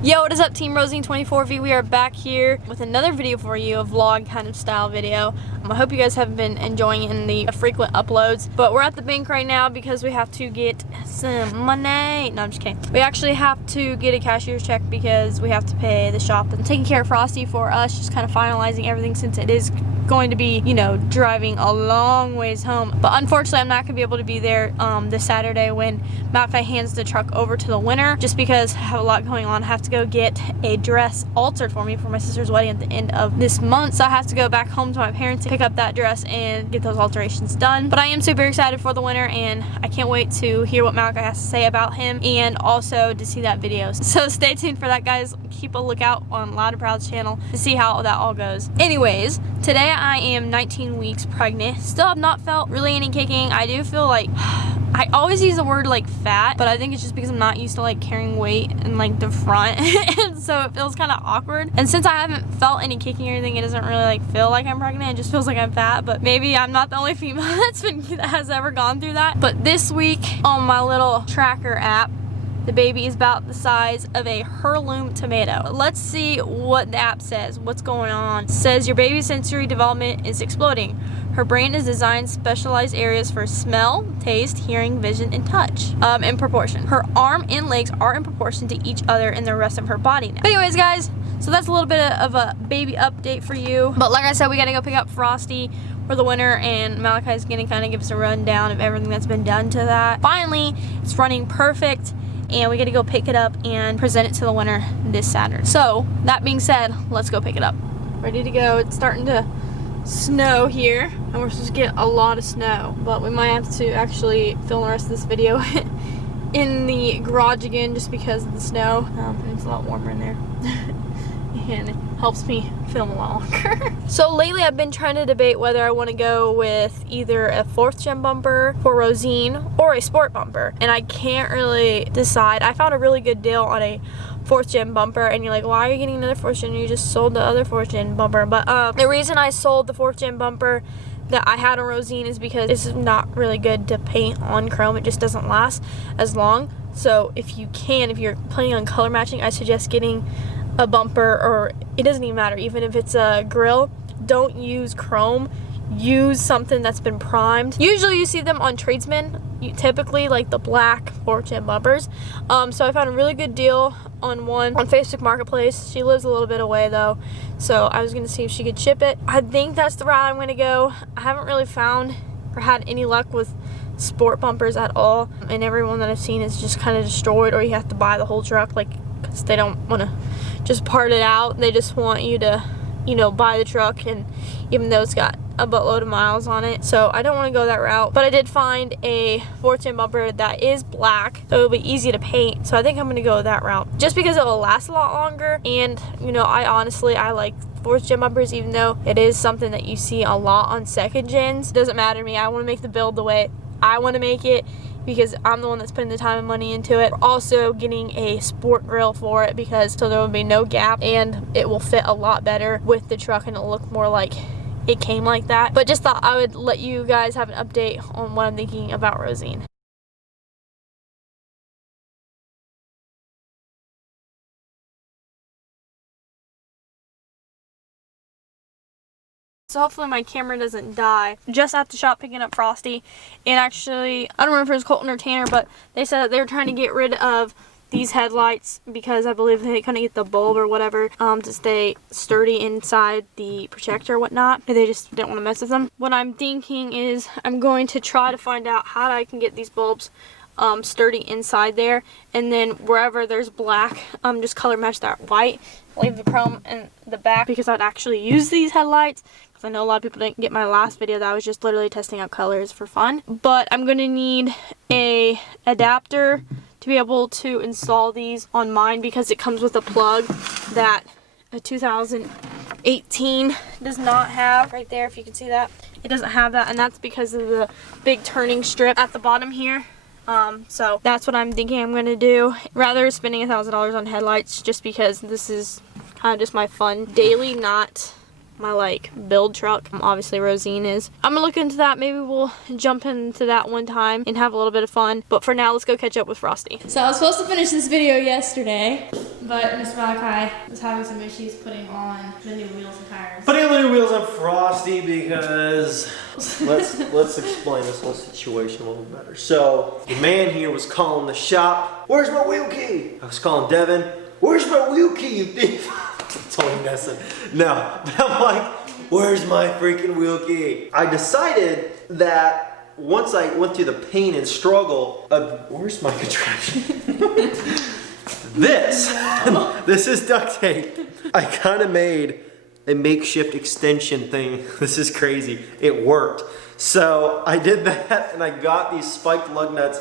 Yo, what is up, Team Rosine 24V? We are back here with another video for you, a vlog kind of style video. I hope you guys have been enjoying it in the frequent uploads. But we're at the bank right now because we have to get some money. No, I'm just kidding. We actually have to get a cashier's check because we have to pay the shop. I'm taking care of Frosty for us, just kind of finalizing everything since it is going to be, you know, driving a long ways home. But unfortunately, I'm not going to be able to be there this Saturday when Malachi hands the truck over to the winner, just because I have a lot going on. I have to go get a dress altered for me for my sister's wedding at the end of this month. So I have to go back home to my parents to pick up that dress and get those alterations done. But I am super excited for the winner, and I can't wait to hear what Malachi has to say about him and also to see that video. So stay tuned for that, guys. Keep a lookout on Loud and Proud's channel to see how that all goes. Anyways, today I am 19 weeks pregnant. Still have not felt really any kicking. I do feel like I always use the word like fat, but I think it's just because I'm not used to like carrying weight in like the front and so it feels kind of awkward. And since I haven't felt any kicking or anything, it doesn't really like feel like I'm pregnant. It just feels like I'm fat, but maybe I'm not the only female that has ever gone through that. But this week on my little tracker app, the baby is about the size of a heirloom tomato. Let's see what the app says. What's going on? It says your baby's sensory development is exploding. Her brain is designed specialized areas for smell, taste, hearing, vision, and touch in proportion. Her arm and legs are in proportion to each other in the rest of her body now. But anyways, guys, so that's a little bit of a baby update for you. But like I said, we gotta go pick up Frosty for the winner, and Malachi is gonna kind of give us a rundown of everything that's been done to that. Finally, it's running perfect, and we gotta go pick it up and present it to the winner this Saturday. So that being said, let's go pick it up. Ready to go. It's starting to snow here, and we're supposed to get a lot of snow, but we might have to actually film the rest of this video in the garage again just because of the snow. It's a lot warmer in there and it helps me film a lot longer. So lately I've been trying to debate whether I want to go with either a 4th gen bumper for Rosine or a sport bumper, and I can't really decide. I found a really good deal on a 4th gen bumper, and you're like, why are you getting another 4th gen? You just sold the other 4th gen bumper. But the reason I sold the 4th gen bumper that I had on Rosine is because it's not really good to paint on chrome. It just doesn't last as long. So if you're planning on color matching, I suggest getting a bumper, or it doesn't even matter, even if it's a grill, don't use chrome. Use something that's been primed. Usually you see them on tradesmen, typically like the black 4th gen bumpers. So I found a really good deal on one on Facebook Marketplace. She lives a little bit away though, so I was gonna see if she could ship it. I think that's the route I'm gonna go. I haven't really found or had any luck with sport bumpers at all, and everyone that I've seen is just kind of destroyed, or you have to buy the whole truck, like, because they don't want to just part it out. They just want you to, you know, buy the truck, and even though it's got a buttload of miles on it, so I don't want to go that route. But I did find a 4th gen bumper that is black, so it'll be easy to paint, so I think I'm going to go that route just because it will last a lot longer. And you know, I like 4th gen bumpers, even though it is something that you see a lot on 2nd gens. It doesn't matter to me. I want to make the build the way I want to make it because I'm the one that's putting the time and money into it. We're also getting a sport grill for it because so there will be no gap, and it will fit a lot better with the truck, and it'll look more like it came like that. But just thought I would let you guys have an update on what I'm thinking about Rosine. So hopefully my camera doesn't die. Just at the shop picking up Frosty, and actually, I don't remember if it was Colton or Tanner, but they said that they were trying to get rid of these headlights because I believe they couldn't get the bulb or whatever to stay sturdy inside the protector or whatnot. They just didn't want to mess with them. What I'm thinking is I'm going to try to find out how I can get these bulbs sturdy inside there, and then wherever there's black, just color match that white, leave the chrome in the back, because I'd actually use these headlights, because I know a lot of people didn't get my last video that I was just literally testing out colors for fun. But I'm going to need a adapter to be able to install these on mine, because it comes with a plug that a 2018 does not have. Right there, if you can see that, it doesn't have that, and that's because of the big turning strip at the bottom here. So that's what I'm thinking I'm gonna do, rather spending $1,000 on headlights, just because this is kind of just my fun daily, not my like build truck. Obviously Rosine is. I'm gonna look into that. Maybe we'll jump into that one time and have a little bit of fun. But for now, let's go catch up with Frosty. So I was supposed to finish this video yesterday, but Mr. Malachi was having some issues putting on the new wheels and tires. Putting on the new wheels on Frosty because let's explain this whole situation a little better. So the man here was calling the shop, "Where's my wheel key?" I was calling Devin, "Where's my wheel key, you thief?" Totally messing. No, but I'm like, "Where's my freaking wheel key?" I decided that once I went through the pain and struggle of, where's my contraption? This is duct tape. I kind of made a makeshift extension thing. This is crazy. It worked. So I did that and I got these spiked lug nuts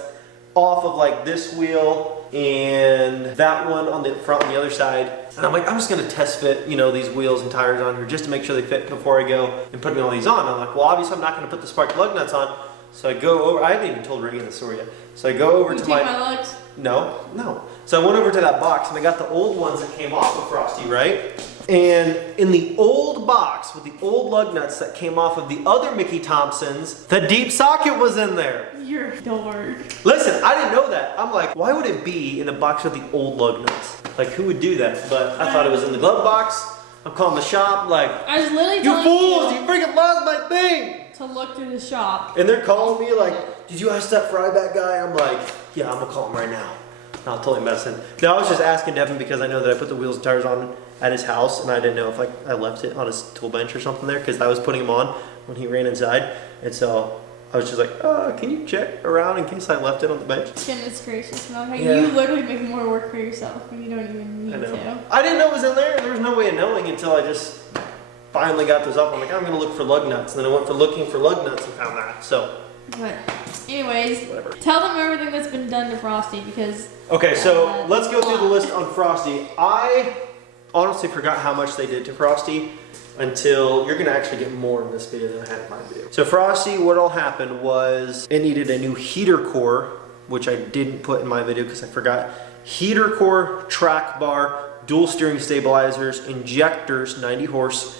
off of like this wheel and that one on the front on the other side. And I'm like, I'm just gonna test fit, these wheels and tires on here just to make sure they fit before I go and putting all these on. I'm like, well, obviously I'm not gonna put the spiked lug nuts on. So I go over, I haven't even told Reagan the story yet. So I go over to my lugs? No. So I went over to that box and I got the old ones that came off of Frosty, right? And in the old box with the old lug nuts that came off of the other Mickey Thompsons, the deep socket was in there. You're a dork. Listen, I didn't know that. I'm like, why would it be in the box with the old lug nuts? Like, who would do that? But I thought it was in the glove box. I'm calling the shop like, I was literally you fools, you freaking lost my thing. To look through the shop. And they're calling me like, did you ask that Fryback guy? I'm like, yeah, I'm gonna call him right now. No, I'm totally messing. No, I was just asking Devin because I know that I put the wheels and tires on at his house and I didn't know if I left it on his tool bench or something there because I was putting him on when he ran inside. And so I was just like, can you check around in case I left it on the bench? Goodness gracious, Mom. Yeah. You literally make more work for yourself when you don't even need to. I didn't know it was in there. There was no way of knowing until I just finally got those up. I'm like, I'm gonna look for lug nuts. And then I went for looking for lug nuts and found that. So. But anyways, whatever. Tell them everything that's been done to Frosty because. Okay, so let's go through the list on Frosty. I honestly forgot how much they did to Frosty until you're gonna actually get more in this video than I had in my video. So Frosty, what all happened was it needed a new heater core, which I didn't put in my video because I forgot. Heater core, track bar, dual steering stabilizers, injectors, 90 horse,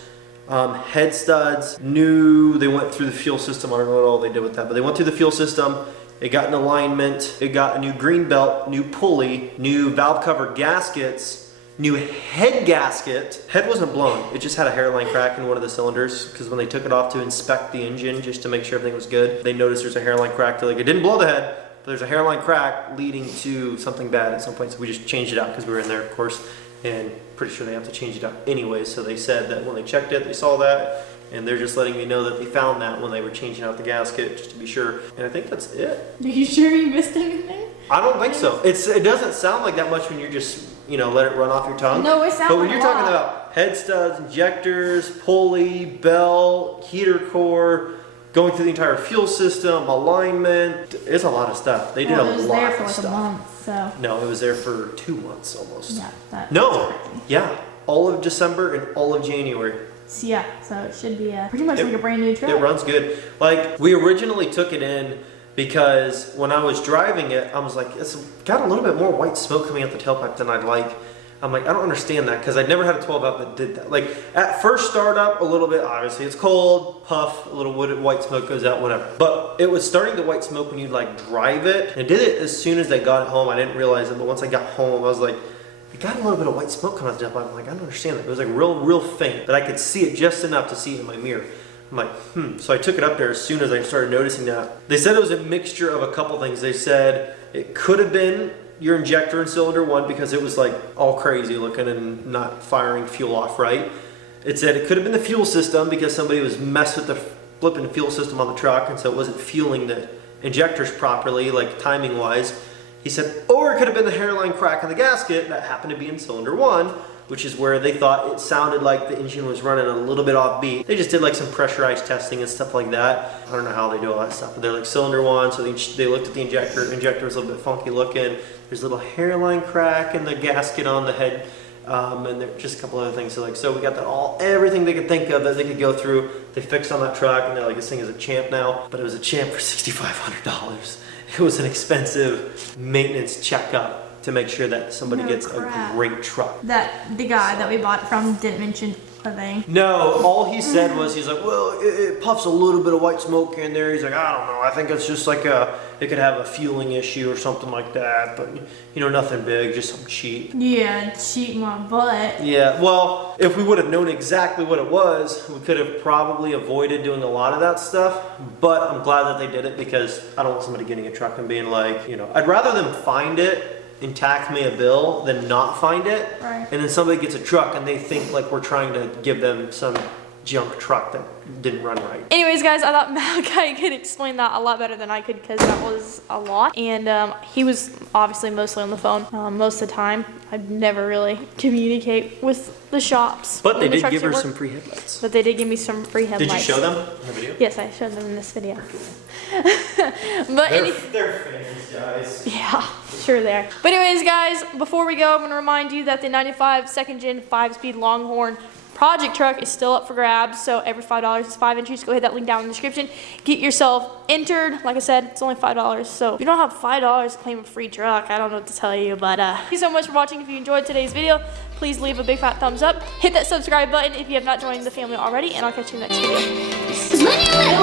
head studs, they went through the fuel system. I don't know what all they did with that, but they went through the fuel system. It got an alignment. It got a new green belt, new pulley, new valve cover gaskets, new head gasket. Head wasn't blown. It just had a hairline crack in one of the cylinders because when they took it off to inspect the engine just to make sure everything was good, they noticed there's a hairline crack. They're like, it didn't blow the head, but there's a hairline crack leading to something bad at some point. So we just changed it out because we were in there, of course, and pretty sure they have to change it out anyway. So they said that when they checked it, they saw that, and they're just letting me know that they found that when they were changing out the gasket, just to be sure. And I think that's it. Are you sure you missed anything? I don't think so. It doesn't sound like that much when you're just, let it run off your tongue. No, it sounds But when like you're a talking lot. about head studs, injectors, pulley, belt, heater core, going through the entire fuel system, alignment, it's a lot of stuff. They did a lot of stuff. It was there for like a month, so. No, it was there for 2 months almost. Yeah. No, yeah, all of December and all of January. So yeah, so it should be pretty much like a brand new truck. It runs good. Like, we originally took it in because when I was driving it, I was like, it's got a little bit more white smoke coming out the tailpipe than I'd like. I'm like, I don't understand that because I'd never had a 12 out that did that. Like, at first startup, a little bit, obviously it's cold, puff, a little white smoke goes out, whatever. But it was starting to white smoke when you like drive it. And I did it as soon as I got it home. I didn't realize it, but once I got home, I was like, it got a little bit of white smoke coming out the tailpipe. I'm like, I don't understand that. It was like real faint, but I could see it just enough to see it in my mirror. I'm like, So I took it up there as soon as I started noticing that. They said it was a mixture of a couple things. They said it could have been your injector in cylinder one because it was like all crazy looking and not firing fuel off right. It said it could have been the fuel system because somebody was messing with the flipping fuel system on the truck and so it wasn't fueling the injectors properly, like timing wise. He said, or it could have been the hairline crack in the gasket that happened to be in cylinder one, which is where they thought it sounded like the engine was running a little bit off beat. They just did like some pressurized testing and stuff like that. I don't know how they do all that stuff, but they're like cylinder one, so they looked at the injector. Injector was a little bit funky looking. There's a little hairline crack in the gasket on the head, and there just a couple other things. So we got that everything they could think of that they could go through. They fixed on that truck, and they're like, this thing is a champ now, but it was a champ for $6,500. It was an expensive maintenance checkup to make sure that somebody No gets crap. a great truck. That the guy that we bought it from didn't mention a thing. No, all he said was, he's like, well, it puffs a little bit of white smoke in there. He's like, I don't know, I think it's just like it could have a fueling issue or something like that, but you know, nothing big, just something cheap. Yeah, cheat my butt. Yeah, well, if we would have known exactly what it was, we could have probably avoided doing a lot of that stuff, but I'm glad that they did it because I don't want somebody getting a truck and being like, you know, I'd rather them find it and tack me a bill than not find it. Right. And then somebody gets a truck and they think like we're trying to give them some junk truck that didn't run right. Anyways, guys, I thought Malachi could explain that a lot better than I could because that was a lot. And he was obviously mostly on the phone most of the time. I'd never really communicate with the shops. But they when the did trucks give her didn't work. some free headlights. But they did give me some free headlights. Did you show them in the video? Yes, I showed them in this video. They're fans, guys. Yeah, sure they are. But anyways, guys, before we go, I'm going to remind you that the 95 second gen 5-speed Longhorn project truck is still up for grabs. So every $5 is 5 entries. Go hit that link down in the description. Get yourself entered. Like I said, it's only $5. So if you don't have $5 to claim a free truck, I don't know what to tell you. But thank you so much for watching. If you enjoyed today's video, please leave a big fat thumbs up. Hit that subscribe button if you have not joined the family already. And I'll catch you in the next video. Peace.